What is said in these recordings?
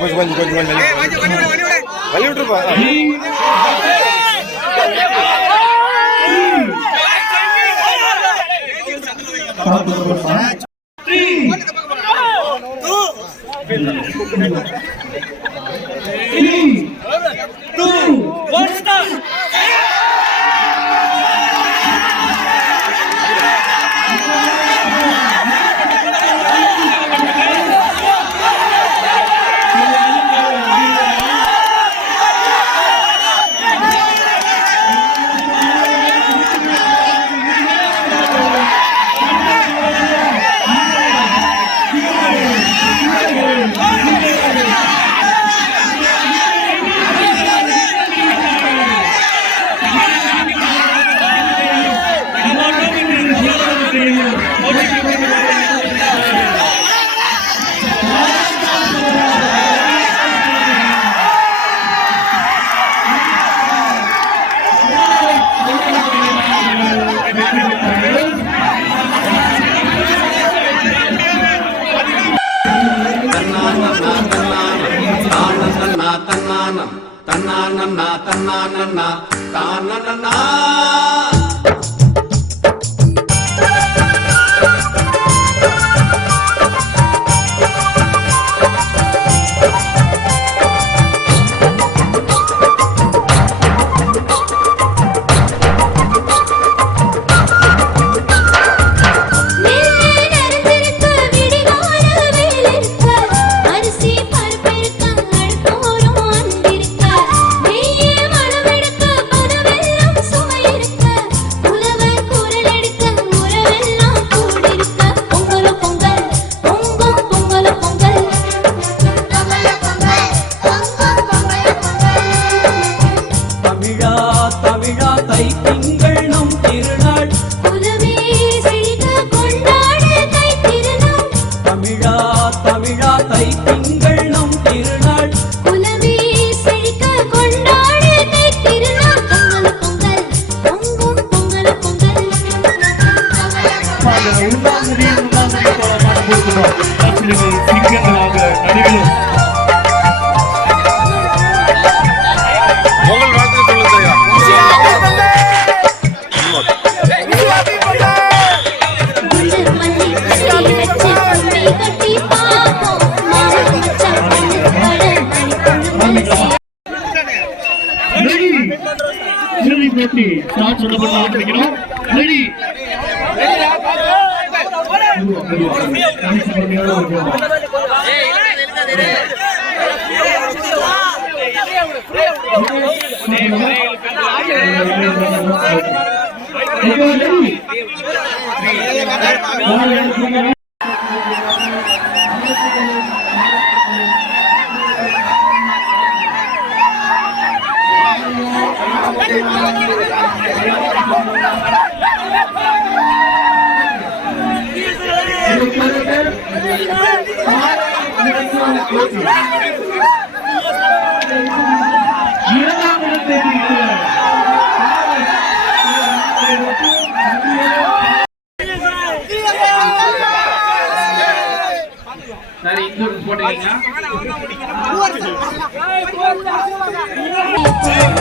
கொஞ்சம் வழி விட்டுருப்பா. தன்னானன்னா தன்னானன்னா தானன்னா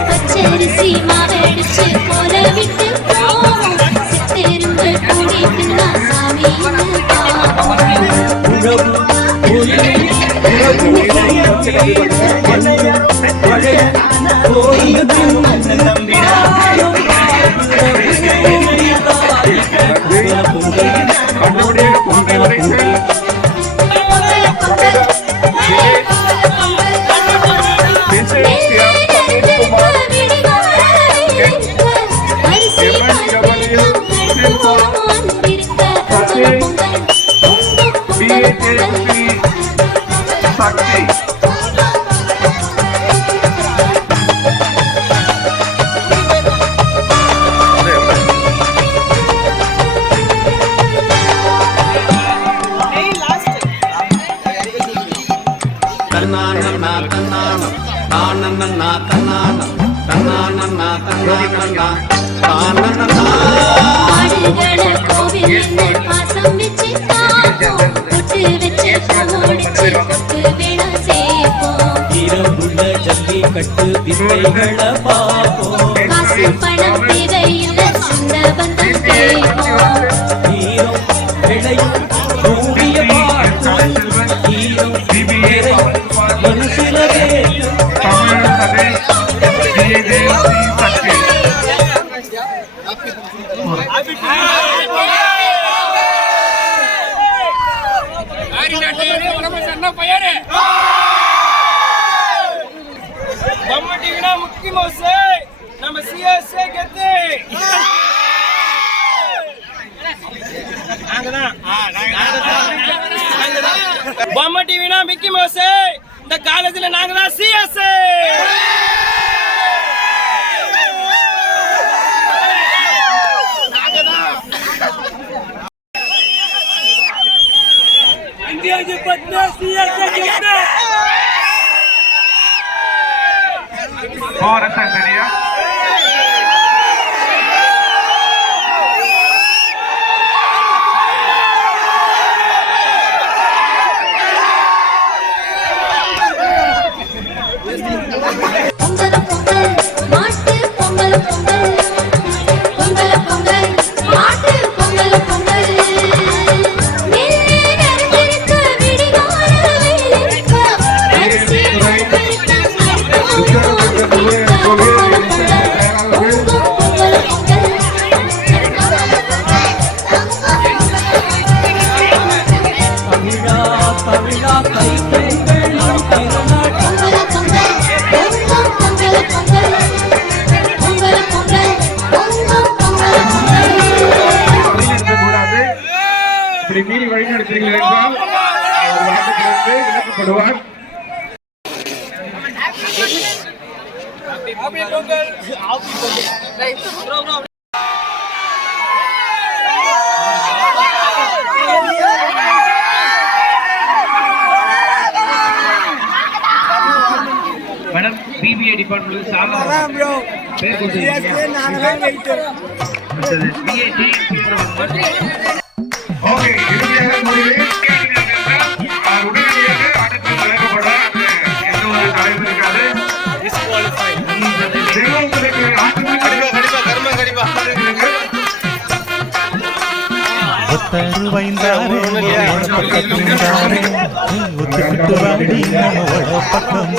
பச்சரிசி மாவடிச்சு போல விட்டு போவோம் சித்தெரும்பு கூடி பின்னா சாமி கோவில் பாசம் வச்சு கொட்டு வேணாம் சேர்ப்போம் இரவுள்ள ஜல்லிக்கட்டு வித்தைகளை பார்ப்போம் காசு பணம் தேவையில்லை சொந்த பந்தம் கேட்போம் வீரம் விளையும் கூடிய பார்ப்போம் வீரம் விளையும் மனுஷனே நம்ம சிஎஸ்ஏ கெத்து பொம்மை டிவினா மிக்கி மவுஸ் இந்த காலேஜ்ல நாங்க தான் சிஎஸ்ஏ इंडिया के पटना सियासत कितना और अच्छा करिए பொங்கல் பொங்கல் மாட்டு பொங்கல் பொங்கல் பொங்கல் பொங்கல் மாட்டு பொங்கல் பொங்கல் நெல்லே நிறைஞ்சிருக்க விடிகால வெயிலிருக்க அரிசி பொங்கல் பொங்கல் பொங்கல் தமிழா கைப்பெண்கள் நம் திருநாட்டு மீறி வழிநடத்துகிறீர்கள் என்றால் அவர் வாக்குகளிலிருந்து விலக்கப்படுவார். மேடம் பிபிஏ டிபார்ட்மெண்ட் சார் பேர் ஓகே இறுதியாக முடிவு உடனடியாக ஆட்டத்தில் கலக்கப்பட எந்த ஒரு தலைப்பு இருக்காது. ஒத்தருவைந்தாரே பக்கத்துண்டாரே ஒத்துக்கிட்டு வாடி நம்மளோட பக்கம்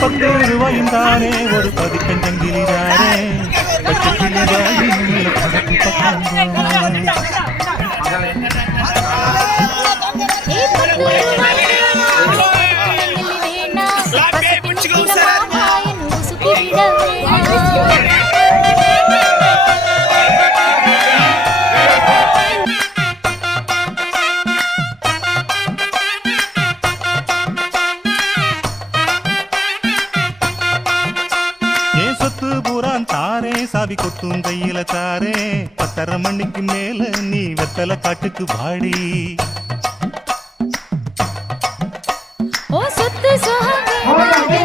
பந்தேருவாய்ந்தானே ஒரு பதிக்கஞ்சங்கிலிதானே பச்சைக்கிளிதானே பக்கம் சாவி கொத்தும் கையில தாரே 10:30 மணிக்கு மேல நீ வெத்தல காட்டுக்கு வாடி ஓ சுத்து சோஹமே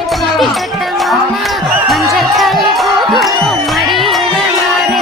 கட்ட மாமா மஞ்சள் காலி போகும் மடியில மாரே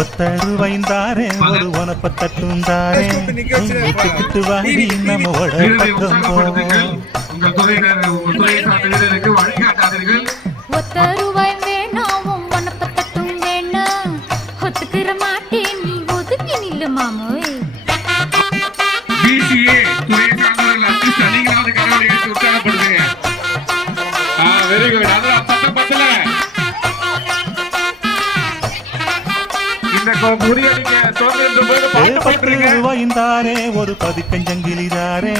ஒத்தருவைந்தாரே ஒரு உனப்ப தட்டுந்தாரே விட்டுக்கிட்டு வாடி நம்மோட பக்கம் போ உங்கள் துறையை சார்ந்த வீரருக்கு வழிகாட்டாதீர்கள். ஒத்த ரூபாய் வேணாவும் உனப்பத்தட்டும் வேணாம் ஒத்துக்கிற மாட்டேன் நீ ஒதுக்கி நில்லு மாமோய் BCA துறையை சார்ந்தவர்கள் assist நீங்களாவது கரவொலி எடுத்து உற்சாகப்படுத்துங்க. Very good. அதுல சத்தம் பத்தல. இந்த முறியடிக்க சோர்ந்திருந்த போது பாட்டு 10 பாடுறீங்க. ரூபாய்ந்தாரே ஒரு பதிக்கஞ்சங்கிலிதாரே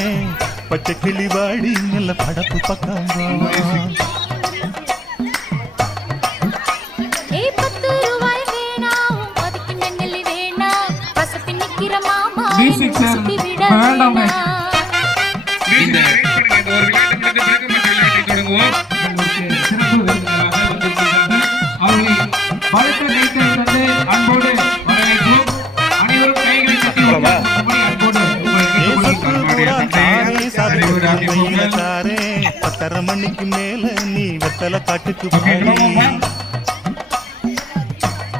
பச்சை கிளி வாடி நல்ல படப்பு பக்கம் வா. ஏய் 10 ரூபாய் வேணாவும் ஒதுக்கி நில்லு வேணாம் பசப்பி நிக்கிற மாமா B6 சுத்தி விட வேண்டாமே. வேணாம். இந்த வெயிட் பண்ணுங்க. இந்த ஒரு விளையாட்டு முடிந்து பிறகு மற்ற விளையாட்டை தொடங்குவோம். சிறப்பு விருந்தினராக வந்திருக்கிறார்கள். அவர்களை பலத்த கைத்தறி தந்து அன்போடு வரவேற்போம். அனைவரும் கைகளை தட்டி உற்சாகப்படுத்தும்படி அன்போடு உங்களை கேட்டுக்கொள்கிறேன். தானே சாதி தலைவராக கையில தாரே 10:30 மணிக்கு மேல நீ வெத்தலை காட்டுக்கு பாடி.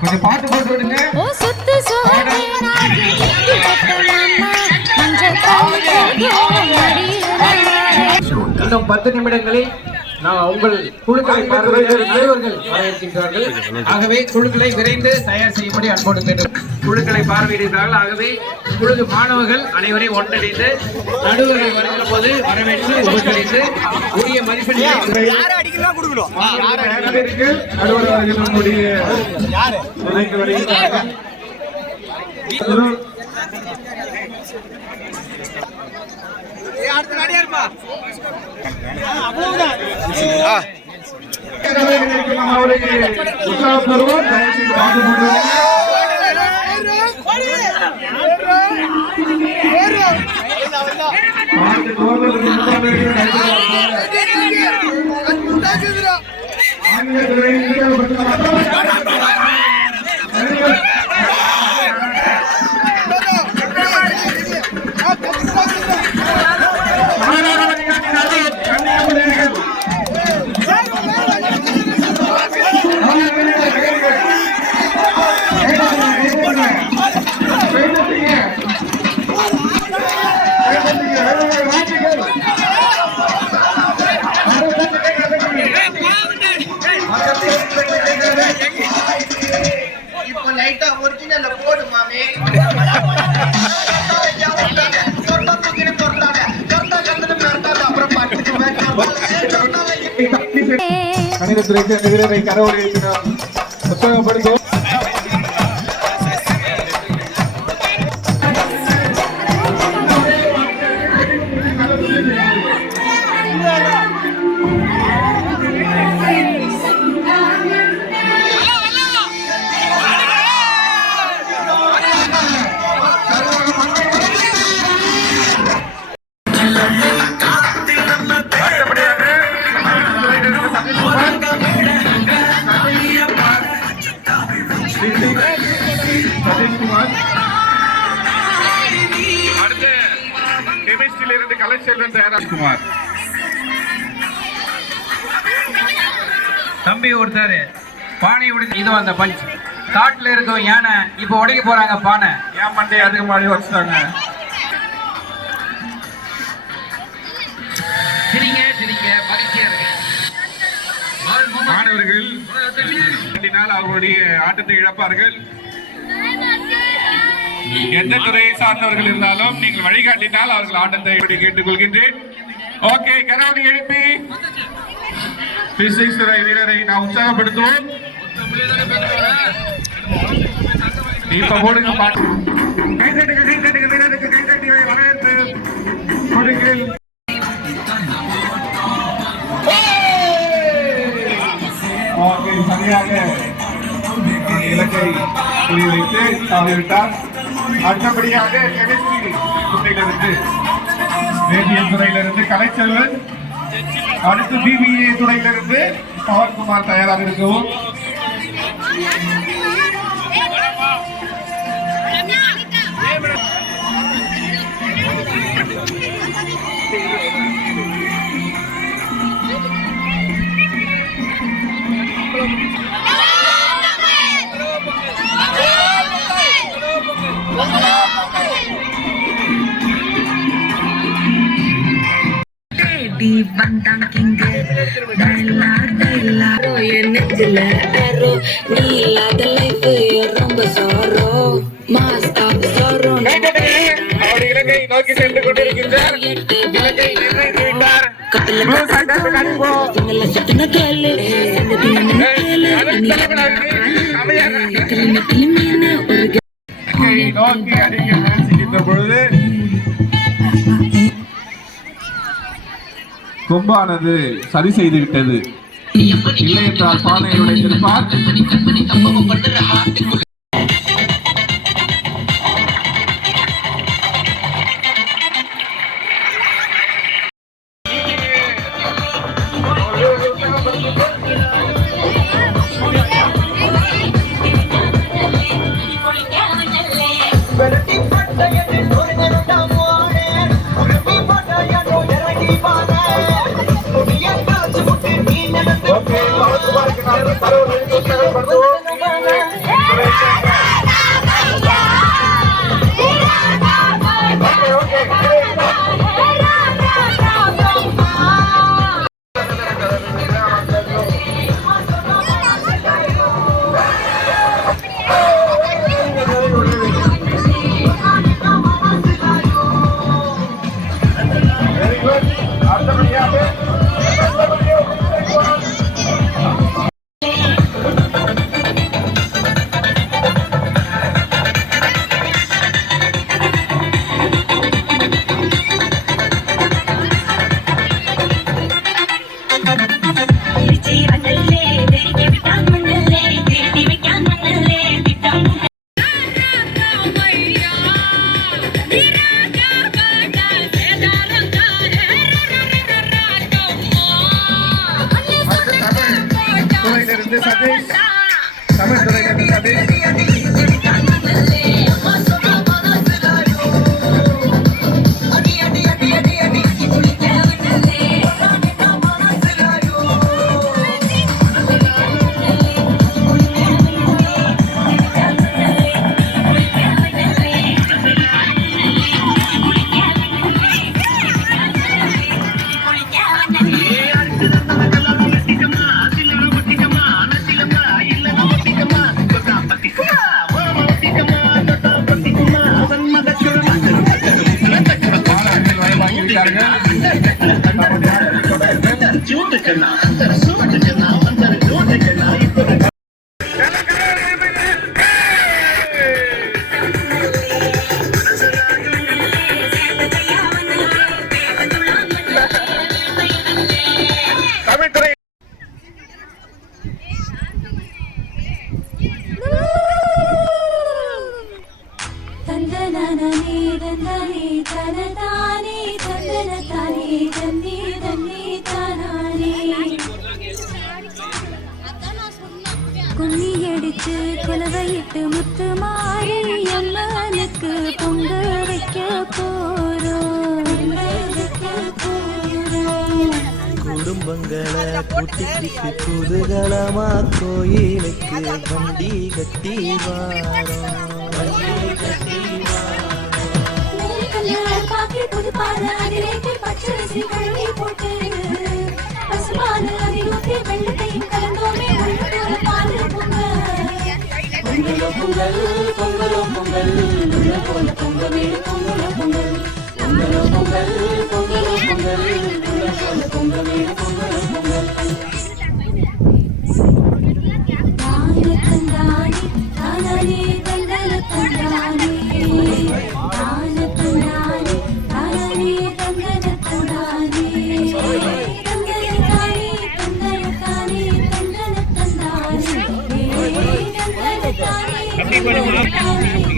கொஞ்சம் பாட்டு போட்டு விடுங்க. ஓ சொத்து சுகமே நாடி கட்ட மாமா மஞ்சள் காலி இன்னும் 10 நிமிடங்களில் நான் உங்கள் குழுக்களை பார்வையிட தலைவர்கள் வரவேற்கின்றார்கள். ஆகவே குழுக்களை விரைந்து தயார் செய்யும்படி அன்போடு கேட்டு குழுக்களை பார்வையிடுகிறார்கள். ஆகவே குழு மாணவர்கள் அனைவரையும் ஒன்றிணைந்து நடுவர்கள் வருகிற போது வரவேற்று உபசரித்து உரிய மதிப்பெண்களை நடுவர் அவர்கள் நம்முடைய துணைக்கு வருகிறார்கள். அவருக்கு உற்சாகம் தருவோம். தயவுசெய்து பாட்டு போட்டு பாட்டு போடுறதுக்கு முன்னாடி ஆங்கிலத்துறை இப்போ லைட்டா ஒரிஜினல்ல போடு மாமே கணிதத்துறைக்கு அந்த வீரரை கரவொலி எழுப்பினோம். உற்சாகப்படுத்தும். அடுத்து கெமிஸ்ட்ரியில இருந்து கலைச்செல்வன் தயாராஜ்குமார். தம்பி ஒருத்தர் பானை உடைச்சு இது அந்த பஞ்ச் காட்டுல இருக்கும் யானை இப்ப உடைக்க போறாங்க பானை. ஏன் மண்டை அதுக்கு மாதிரி வச்சுட்டாங்க. சிரிங்க சிரிங்க மகிழ்ச்சியா இருக்கு. மாணவர்கள் அவர்களுடைய ஆட்டத்தை இழப்பார்கள். எந்த துறையை சார்ந்தவர்கள் இருந்தாலும் நீங்கள் வழிகாட்டினால் அவர்கள் ஆட்டத்தை கேட்டுக்கொள்கின்றேன். ஓகே, கரவொலி எழுப்பி பிசிக்ஸ் துறை வீரரை நான் உற்சாகப்படுத்துவோம். இப்ப போடுங்க பாட்டு. கைதட்டுங்க கைதட்டுங்க வீரருக்கு கைதட்டி வரவேற்பு கொடுங்கள். சரியாக இலக்கை குறிவைத்து தவறிவிட்டார். அடுத்தபடியாக கெமிஸ்ட்ரி துறையிலிருந்து வேதியியல் துறையிலிருந்து கலைச்செல்வன், அடுத்து BBA துறையிலிருந்து பவன்குமார் தயாராக இருக்கவும். என் நெஞ்சில arrow. நீ இல்லாத life ரொம்ப sorrow. Mask of sorrow. அவர் இலங்கை நோக்கி சென்று கொண்டிருக்கின்றார். இலங்கை நிர்ணயித்து விட்டார். ப்ளூ சட்டை கட்டுங்கோ. நோக்கி அடிக்க முயற்சிக்கின்ற பொழுது கொம்பானது சரி செய்து விட்டது. இல்லை என்றால் பானையை உடைத்திருப்பார். சதீஷ், தமிழ் துறையிலிருந்து சதீஷ். கும்மி அடிச்சு குலவையிட்டு முத்து மாறி அம்மனுக்கு பொங்க வைக்க போறோம். குடும்பங்களை கூட்டிக்கிட்டு குதூகலமா கோயிலுக்கு வண்டி கட்டி புது பாரு அதிலேக்கு பச்சரிசி கழுவி போட்டு பசுமானு அதிலூற்றி வெள்ளத்தையும் கலந்தோமே உள்ளூர பாரு பொங்கலோ பொங்கல் பொங்கலோ பொங்கல் உள்ள போல பொங்க வீடு பொங்கலோ பொங்கல் பொங்கலோ பொங்கல் பொங்கலோ பொங்கல் உள்ள போல பொங்க வீடு பொங்கலோ பொங்கல். தானே தந்தானே தானே தந்தன தந்தானே தானே தந்தானே தானே தந்தன தந்தானே தந்தன தானே தந்தன தானே தந்தன தந்தானே தந்தன தானே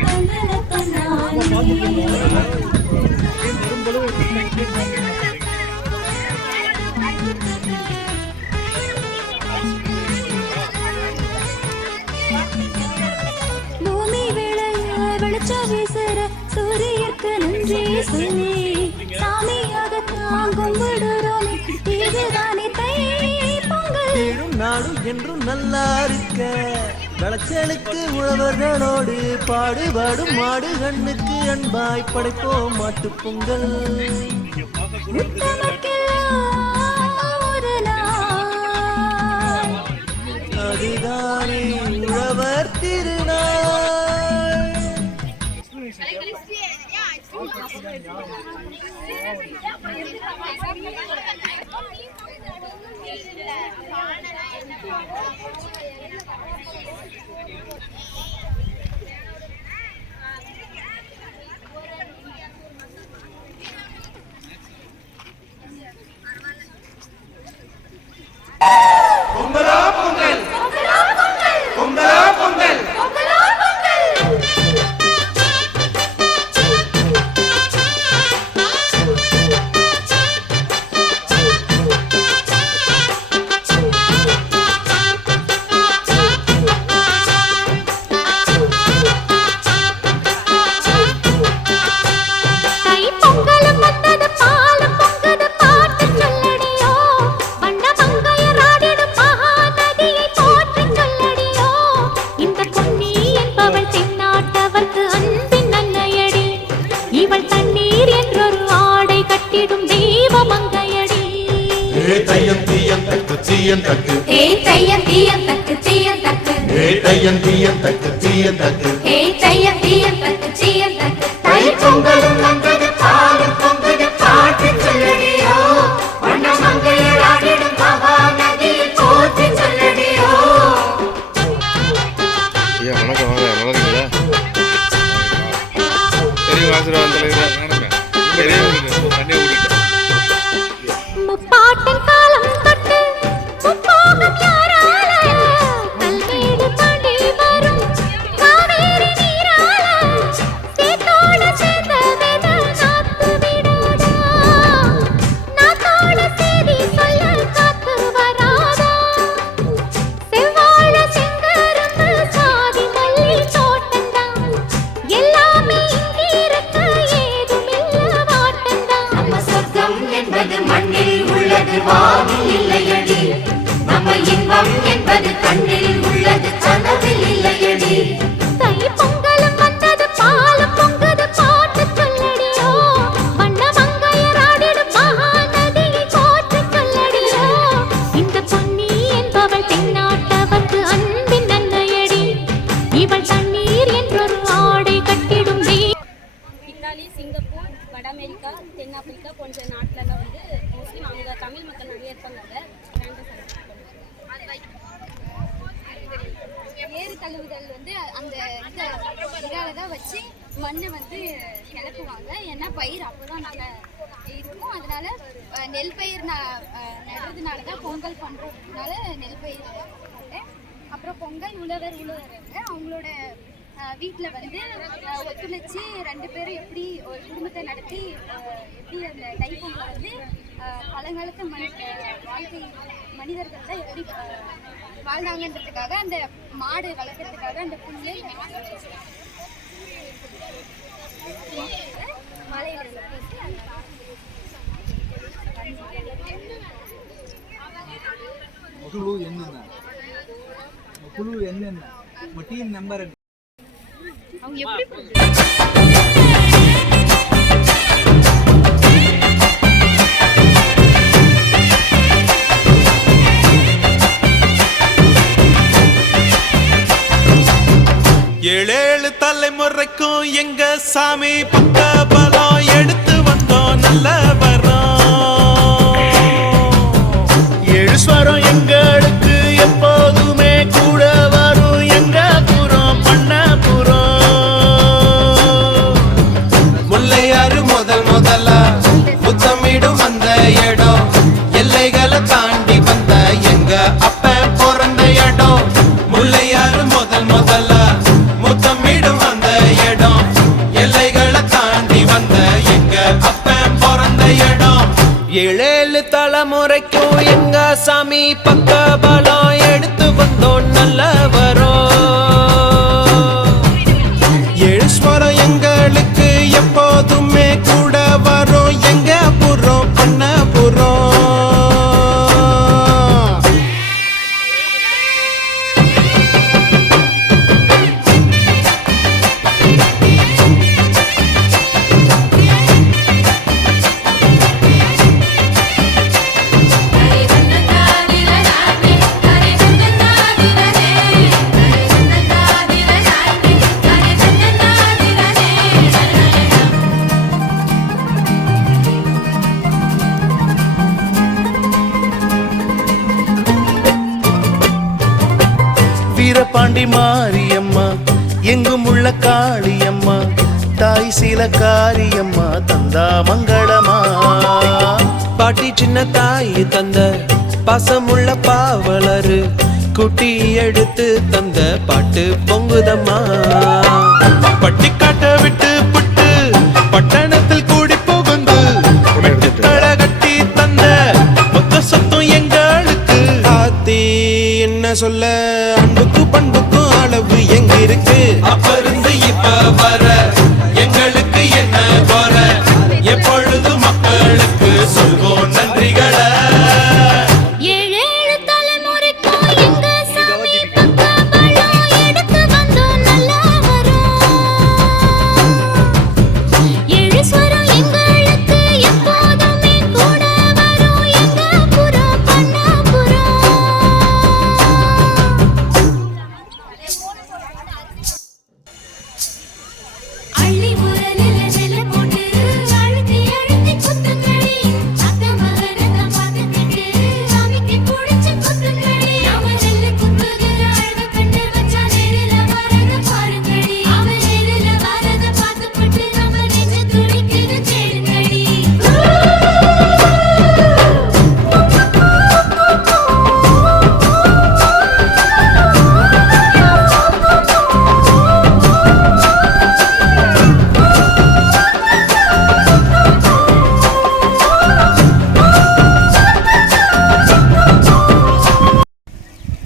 தந்தன தந்தானே. பூமி வெளிச்சம் வீசுற சூரியற்கு நன்றி சொல்லி சாமியாகத்தான் கும்பிடுறோம். இதுதானே தை பொங்கல். நாடும் என்றும் நல்லா இருக்க விளைச்சலுக்கு உழவர்களோடு பாடுபாடும் மாடு கண்ணுக்கு அன்பாய் படைப்போம் மாட்டு பொங்கல். உத்தமக்கெல்லாம் ஒரு பொங்கலும் வந்தது பாலும் பொங்குது பாட்டு சொல்லடியோ வண்ண மங்கையர் ஆடிடும் மகா நதியை போற்றி சொல்லடியோ. வணக்கம், வாங்க, நல்லா இருக்கீங்களா? பெரிய ஆசீர்வாதம் முப்பாட்டன் காலம் தொட்டு முப்போகம் யாரால கல்வீடு தாண்டி வரும் காவேரி நீரால சேத்தோட சேர்ந்த வேத நாத்து விடாதா நாத்தோட சேதி சொல்ல காத்து வராதா செவ்வாழ செங்கரும்பு சாதி மல்லி தோட்டந்தான் எல்லாமே இங்கிருக்க ஏதுமில்ல வாட்டந்தான். நம்ம சொர்க்கம் என்பது மண்ணில் உள்ளது வானில் இல்லையடி நம்ம இன்பம் என்பது கண்ணில் உள்ளது கனவில் இல்லையடி. தை பொங்கலும் வந்தது பாலும் பொங்குது பாட்டு சொல்லடியோ வண்ண மங்கையர் ஆடிடும் மகா நதியை போற்றி சொல்லடியோ. இந்த பொன்னி என்பவள் தென்னாட்டவர்க்கு அன்பின் நன்மையடி இவள் தண்ணீர் என்றொரு ஆடை கட்டிடும் இத்தாலி, சிங்கப்பூர், வட அமெரிக்கா, தென்னாப்பிரிக்கா போன்ற நாட்டிலலாம் வந்து மோஸ்ட்லி அவங்க தமிழ் மக்கள் நிறைய இருப்பாங்க. ஏறு தழுவுதல் வந்து அந்த இதால தான் வச்சு மண்ணை வந்து கிளப்புவாங்க. ஏன்னா பயிர் அப்போதான் நாங்கள் இருக்கும். அதனால நெல் பயிர் நடுறதுனால தான் பொங்கல் பண்ணுறதுனால நெல் பயிர் போட்டேன். அப்புறம் பொங்கல் உழவர் அவங்களோட வீட்டில் வந்து ஒத்துழைச்சி 2 பேரும் எப்படி ஒரு குடும்பத்தை நடத்தி எப்படி அந்த தைப்பொங்கல் வந்து பழங்காலத்து வாழ்க்கை மனிதர்கள் தான் எப்படி வாழ்ந்தாங்கன்றதுக்காக அந்த மாடு வளர்க்கறதுக்காக அந்த புல்லு மலையில குழு என்னென்ன டீம் நம்பர் அவங்க எப்படி ஏழேழு தலைமுறைக்கும் எங்க சாமி பக்க பலம் எடுத்து வந்தோம் நல்ல வரோம். 7 ஸ்வரம் எங்களுக்கு எப்போதுமே கூட வரும் எங்க புறம் பண்ண புறம். முல்லையாறு முதலா முத்தமிடும் அந்த இடம் எல்லைகளை தாண்டி வந்த எங்க அப்ப பிறந்த இடம். முல்லையாறு முதலா முத்தமிடும் அந்த இடம் எல்லைகளை தாண்டி வந்த எங்க அப்ப பிறந்த இடம். 7 தலைமுறைக்கும் எங்க சாமி பக்க பலம் எடுத்து வந்தோம் நல்ல வரோம். 7 ஸ்வரம் எங்களுக்கு எப்போதுமே கூட வரும் எங்க புறம் பண்ண புறம். வீரபாண்டி மாரியம்மா எங்கும் உள்ள காளியம்மா தாய் சீல காரியம்மா தந்தா மங்களமா. பாட்டி சின்ன தாய் தந்த பாசமுள்ள பாவலரு குட்டி எடுத்து தந்த பாட்டு பொங்குதம்மா. பட்டிக்காட்ட விட்டு புட்டு பட்டணத்தில் கூடி புகுந்து களை கட்டி தந்த மொத்த சொத்தும் எங்களுக்கு. ஆத்தி என்ன சொல்ல அன்புக்கு பண்புக்கும் அளவு எங்க இருக்கு. அப்ப இருந்து இப்ப வர எங்களுக்கு என்ன வர எப்பொழுது மக்களுக்கு சொல்வோம் நன்றிகளை. ஏழேழு தலைமுறைக்கும் எங்க சாமி பக்கபலம் எடுத்து வந்தோம் நல்லா வரும். ஏழு ஸ்வரம் எங்களுக்கு எப்போதுமே கூட வரும். எங்க புறம் பண்ணாபுரம். அள்ளி முரலில நெல்ல போட்டு அழுத்தி அழுத்தி குத்துங்கடி. அத்த மகனங்க பார்த்துக்கிட்டு சாமிக்கு பிடிச்சு குத்துங்கடி. அவன் நெல்லு குத்துகிற அழக கண்டு வச்சா நேரில வரத பாருங்கடி. அவன் நேரில வரத பார்த்துப்பட்டு நம்ம நெஞ்சு துடிக்குது கேளுங்கடி.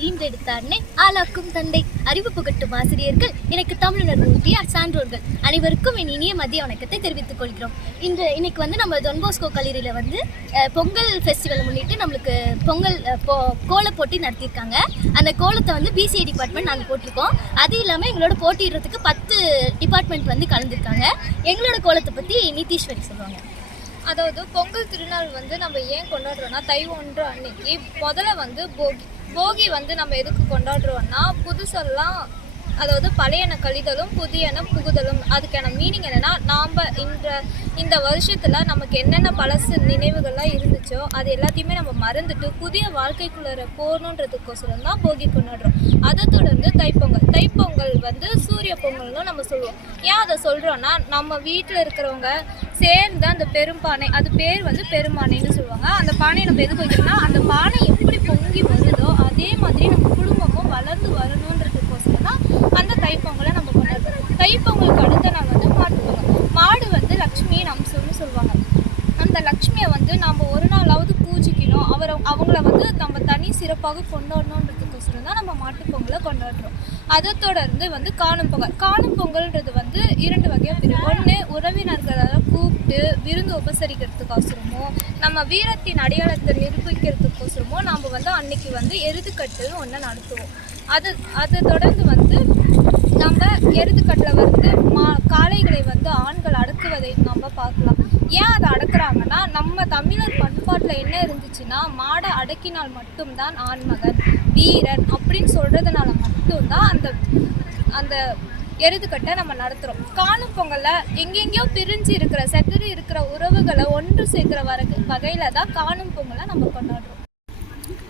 ஈன்றெடுத்தார்னே ஆளாக்கும் தந்தை, அறிவு புகட்டும் ஆசிரியர்கள், எனக்கு தமிழுணர்வு ஊட்டிய சான்றோர்கள் அனைவருக்கும் என் இனிய மதிய வணக்கத்தை தெரிவித்துக் கொள்கிறோம். இன்னைக்கு வந்து நம்ம டொன்போஸ்கோ கல்லூரியில் வந்து பொங்கல் ஃபெஸ்டிவலை முன்னிட்டு நம்மளுக்கு பொங்கல் கோல போட்டி நடத்தியிருக்காங்க. அந்த கோலத்தை வந்து பிசிஏ டிபார்ட்மெண்ட் நாங்கள் போட்டிருக்கோம். அது இல்லாமல் எங்களோட போட்டியிடுறதுக்கு 10 டிபார்ட்மெண்ட் வந்து கலந்துருக்காங்க. எங்களோட கோலத்தை பற்றி நிதீஸ்வரி சொல்லுவாங்க. அதாவது பொங்கல் திருநாள் வந்து நம்ம ஏன் கொண்டாடுறோம்னா, தை 1 அன்னைக்கு முதல்ல வந்து போகி வந்து நம்ம எதுக்கு கொண்டாடுறோம்னா, புதுசெல்லாம் அதாவது பழையன கழிதலும் புதியன புகுதலும். அதுக்கான மீனிங் என்னென்னா, நாம் இந்த வருஷத்தில் நமக்கு என்னென்ன பழசு நினைவுகள்லாம் இருந்துச்சோ அது எல்லாத்தையுமே நம்ம மறந்துட்டு புதிய வாழ்க்கைக்குள்ளே போகணுன்றதுக்கோசரம் தான் போகி கொண்டாடுறோம். அதை தொடர்ந்து தைப்பொங்கல் வந்து சூரிய பொங்கல்னு நம்ம சொல்லுவோம். ஏன் அதை சொல்கிறோன்னா, நம்ம வீட்டில் இருக்கிறவங்க சேர்ந்து அந்த பெரும்பானை, அது பேர் வந்து பெரும்பானைன்னு சொல்லுவாங்க. அந்த பானையை நம்ம எதுக்கு வைக்கிறோம்னா, அந்த பானை எப்படி பொங்கி வருதோ அதே மாதிரி நம்ம குடும்பமும் வளர்ந்து வரணுன்றதுக்கோசரம் தான் அந்த தைப்பொங்கலை நம்ம கொண்டாடுறோம். தைப்பொங்கலுக்கு அடுத்த நாள் வந்து மாட்டுப்பொங்கல். மாடு வந்து லக்ஷ்மியின் அம்சம்னு சொல்லுவாங்க. அந்த லக்ஷ்மியை வந்து நம்ம ஒரு நாளாவது பூஜிக்கணும், அவங்கள வந்து நம்ம தனி சிறப்பாக கொண்டாடணுன்றதுக்கோசரம் தான் நம்ம மாட்டுப்பொங்கலை கொண்டாடுறோம். அதை தொடர்ந்து வந்து காணும் பொங்கல்ன்றது வந்து 2 வகையாக பிரியும். ஒன்று, உறவினர்களை கூப்பிட்டு விருந்து உபசரிக்கிறதுக்கோசரமோ நம்ம வீரத்தின் அடையாளத்தை நிரூபிக்கிறதுக்கோசரமோ நாம் வந்து அன்னைக்கு வந்து எருதுக்கட்டுன்னு ஒன்று நடத்துவோம். அதை தொடர்ந்து வந்து நம்ம எருதுக்கட்டில் வந்து காளைகளை வந்து ஆண்கள் அடக்குவதை நம்ம பார்க்கலாம். ஏன் அதை அடக்குறாங்கன்னா, நம்ம தமிழர் பண்பாட்டில் என்ன இருந்துச்சுன்னா, மாடை அடக்கினால் மட்டும்தான் ஆண்மகன் வீரன் அப்படின்னு சொல்கிறதுனால மட்டும்தான் அந்த எருதுக்கட்டை நம்ம நடத்துகிறோம். காணும் பொங்கலில் எங்கெங்கேயோ பிரிஞ்சு இருக்கிற செதறி இருக்கிற உறவுகளை ஒன்று சேர்க்கிற வகையில் தான் காணும் பொங்கலை நம்ம கொண்டாடுறோம்.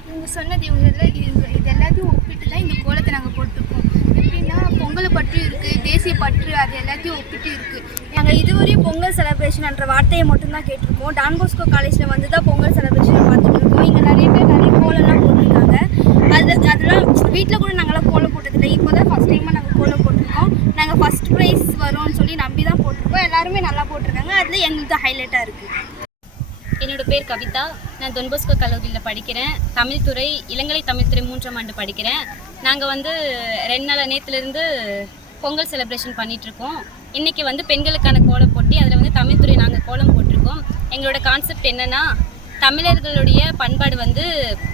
இவங்க சொன்னது இது எல்லாத்தையும் ஒப்பிட்டு தான் இந்த கோலத்தை நாங்கள் போட்டிருக்கோம். எப்படின்னா, பொங்கலை பற்றி இருக்குது, தேசிய பற்று, அது எல்லாத்தையும் ஒப்பிட்டு இருக்குது. நாங்கள் இதுவரையும் பொங்கல் செலிப்ரேஷன் என்ற வார்த்தையை மட்டும்தான் கேட்டிருக்கோம். டான்போஸ்கோ காலேஜில் வந்து தான் பொங்கல் செலிப்ரேஷனை பார்த்துட்டு இருக்கோம். இங்கே நிறைய பேர் நிறைய கோலம்லாம் போட்டிருக்காங்க. அதெல்லாம் வீட்டில் கூட நாங்கள்லாம் கோலம் போட்டதில்லை. இப்போ தான் ஃபஸ்ட் டைமாக நாங்கள் கோலம் போட்டிருக்கோம். நாங்கள் ஃபஸ்ட் ப்ரைஸ் வரும்னு சொல்லி நம்பி தான் போட்டிருக்கோம். எல்லாருமே நல்லா போட்டிருக்காங்க. அதில் எங்களுக்கு ஹைலைட்டாக இருக்குது. என்னோட பேர் கவிதா. நான் டொன்போஸ்கோ கல்லூரியில் படிக்கிறேன். தமிழ்துறை இளங்கலை தமிழ்துறை 3ஆம் ஆண்டு படிக்கிறேன். நாங்கள் வந்து 2 நாள் நேற்றுலேருந்து பொங்கல் செலிப்ரேஷன் பண்ணிகிட்ருக்கோம். இன்றைக்கி வந்து பெண்களுக்கான கோலம் போட்டி, அதில் வந்து தமிழ்துறை நாங்கள் கோலம் போட்டிருக்கோம். எங்களோட கான்செப்ட் என்னென்னா, தமிழர்களுடைய பண்பாடு வந்து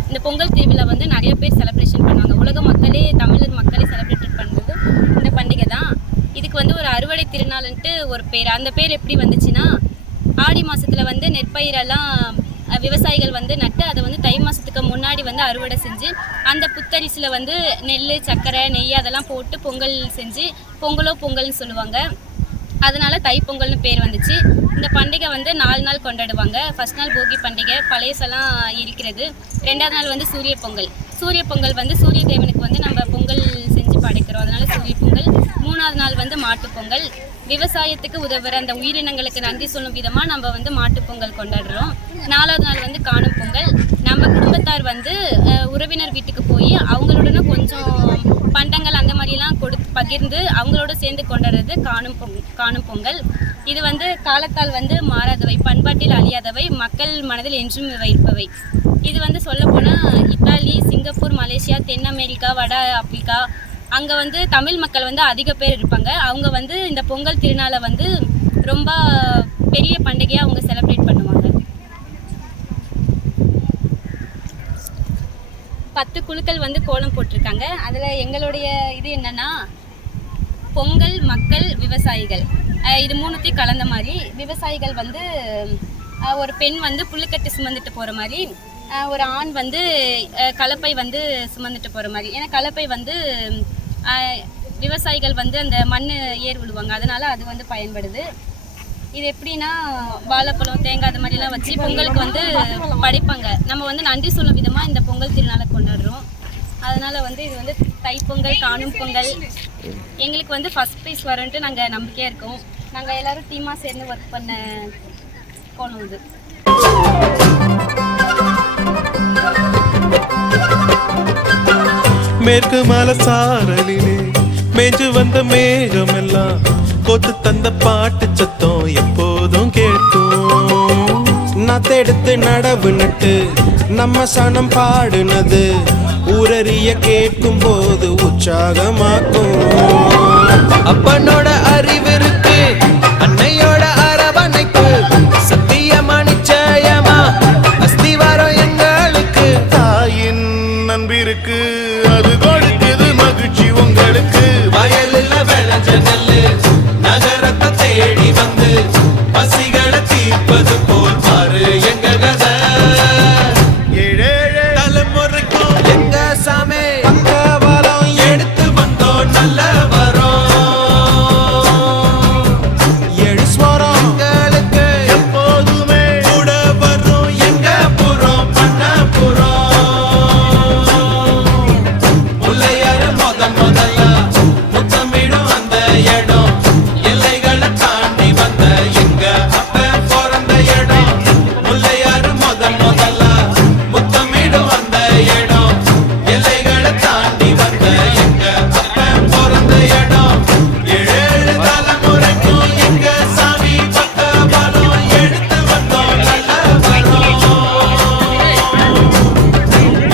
இந்த பொங்கல் திருவிழா வந்து நிறைய பேர் செலிப்ரேஷன் பண்ணுவாங்க. உலக மக்களே தமிழர் மக்களே செலிப்ரேட் பண்ணுறது இந்த பண்டிகை தான். இதுக்கு வந்து ஒரு அறுவடை திருநாள்ன்ட்டு ஒரு பேர். அந்த பேர் எப்படி வந்துச்சுன்னா, ஆடி மாதத்தில் வந்து நெற்பயிரெல்லாம் விவசாயிகள் வந்து நட்டு அதை வந்து தை மாதத்துக்கு முன்னாடி வந்து அறுவடை செஞ்சு அந்த புத்தரிசியில் வந்து நெல், சர்க்கரை, நெய் அதெல்லாம் போட்டு பொங்கல் செஞ்சு பொங்கல்னு சொல்லுவாங்க. அதனால் தைப்பொங்கல்னு பேர் வந்துச்சு. இந்த பண்டிகை வந்து 4 நாள் கொண்டாடுவாங்க. ஃபர்ஸ்ட் நாள் போகி பண்டிகை, பழையசெல்லாம் இருக்கிறது. 2ஆவது நாள் வந்து சூரிய பொங்கல் வந்து சூரிய தேவனுக்கு வந்து நம்ம பொங்கல் செஞ்சு படைக்கிறோம், அதனால் சூரிய பொங்கல். 3ஆவது நாள் வந்து மாட்டுப்பொங்கல், விவசாயத்துக்கு உதவுற அந்த உயிரினங்களுக்கு நன்றி சொல்லும் விதமாக நம்ம வந்து மாட்டுப்பொங்கல் கொண்டாடுறோம். 4ஆவது நாள் வந்து காணும் பொங்கல். நம்ம குடும்பத்தார் வந்து வந்து உறவினர் வீட்டுக்கு போய் அவங்களோட கொஞ்சம் பண்டங்கள் அந்த மாதிரிலாம் பகிர்ந்து அவங்களோட சேர்ந்து கொண்டாடுறது காணும் பொங்கல். இது வந்து காலத்தால் வந்து மாறாதவை, பண்பாட்டில் அழியாதவை, மக்கள் மனதில் என்றும் வைப்பவை. இது வந்து சொல்லப்போனால் இத்தாலி, சிங்கப்பூர், மலேசியா, தென் அமெரிக்கா, வட ஆப்பிரிக்கா அங்கே வந்து தமிழ் மக்கள் வந்து அதிக பேர் இருப்பாங்க. அவங்க வந்து இந்த பொங்கல் திருநாளை வந்து ரொம்ப பெரிய பண்டிகையாக அவங்க செலிப்ரேட் பண்ணுவாங்க. 10 குழுக்கள் வந்து கோலம் போட்டிருக்காங்க. அதில் எங்களுடைய இது என்னன்னா பொங்கல், மக்கள், விவசாயிகள் இது மூணுத்தையும் கலந்த மாதிரி. விவசாயிகள் வந்து ஒரு பெண் வந்து புல்லுக்கட்டு சுமந்துட்டு போகிற மாதிரி, ஒரு ஆண் வந்து கலப்பை வந்து சுமந்துட்டு போகிற மாதிரி. ஏன்னா கலப்பை வந்து விவசாயிகள் வந்து அந்த மண் ஏர் விழுவாங்க, அதனால அது வந்து பயன்படுது. இது எப்படின்னா வாழைப்பழம், தேங்காய் அது மாதிரிலாம் வச்சு பொங்கலுக்கு வந்து படைப்பாங்க. நம்ம வந்து நன்றி சொல்லும் விதமாக இந்த பொங்கல் திருநாளை கொண்டாடுறோம். அதனால் வந்து இது வந்து தைப்பொங்கல், காணும் பொங்கல். எங்களுக்கு வந்து ஃபஸ்ட் ப்ரைஸ் வரன்ட்டு நாங்கள் நம்பிக்கையாக இருக்கோம். நாங்கள் எல்லோரும் டீமாக சேர்ந்து ஒர்க் பண்ண கோலம் இது. மேற்கு மலை சாரலிலே மேஞ்சு வந்த மேகம் எல்லாம் கோத்து தந்த பாட்டு சத்தம் எப்போதும் கேட்கும். நத்தெடுத்து நடவு நட்டு நம்ம சனம் பாடுனது ஊரறிய கேட்கும் போது உற்சாகமாக்கும். அப்பனோட அறிவிருக்கு, அன்னையோட அரவணைப்பு, சத்தியமா நிச்சயமா அஸ்திவாரம் எங்களுக்கு. தாயின் நம்பிருக்கு, அது கொடுக்குது மகிழ்ச்சி உங்களுக்கு. வயலில் விளைஞ்ச நெல்லு நகரத்தை தேடி வந்து பசிகளை தீர்ப்பது போல் பாரு எங்க கதை. ஏழேழு தலைமுறைக்கும் எங்க சாமி பக்கவாலம் எடுத்து வந்தோம் நல்ல வரோம். ஏழு ஸ்வரம் எங்களுக்கு எப்போதுமே கூட வரும் எங்க புறம் பண்ண புறம். முல்லையாறு முதல்ல முத்தமிடும் அந்த இடம், எல்லைகளை தாண்டி வந்த எங்க அப்ப பிறந்த இடம். முல்லையாறு முதல்ல முத்தமிடும் அந்த இடம், எல்லைகளை தாண்டி வந்த எங்க அப்ப பிறந்த இடம். ஏழு தலைமுறைக்கும் எங்க சாமி பக்கவாலம் எடுத்து வந்தோம் நல்ல வரோம்.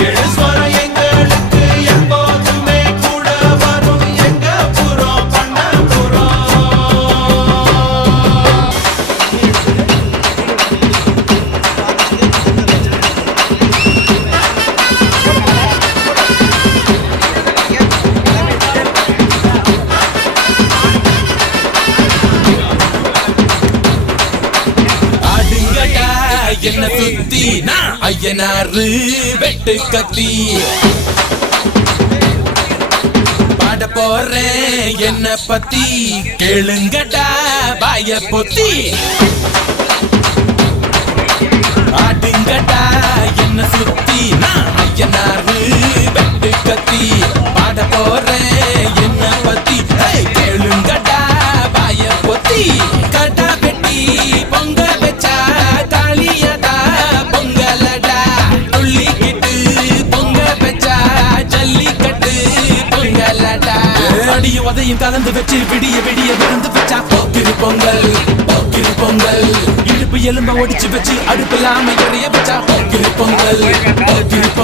ஏழு ஸ்வரம் எங்களுக்கு எப்போதுமே கூட வரும் எங்க புறம் பண்ண புறம். ஆடுங்கடா என்ன சுத்தி நான் ஐயனாரு வெட்டு கத்தி பாட போறேன் என்ன பத்தி கேளுங்கடா வாய பொத்தி. ஆடுங்கடா என்ன சுத்தி நான் ஐயனாரு வெட்டு கத்தி பாட போறேன் என்ன பத்தி கேளுங்கடா வாய பொத்தி. கடா வெட்டி பொங்க வச்சா காளியதா பொங்கலடா, துள்ளிக்கிட்டு பொங்க வச்சா ஜல்லிக்கட்டு பொங்கலடா. அடியும் உதையும் கலந்து வச்சு விடிய விடிய விழுந்து வச்சா போக்கிரு பொங்கல் போக்கிரு பொங்கல். இடுப்பு எலும்ப ஒடிச்சு வச்சு அடுப்பில்லாம எறிய வச்சா போக்கிரு பொங்கல் போக்கிரு பொங்கல்.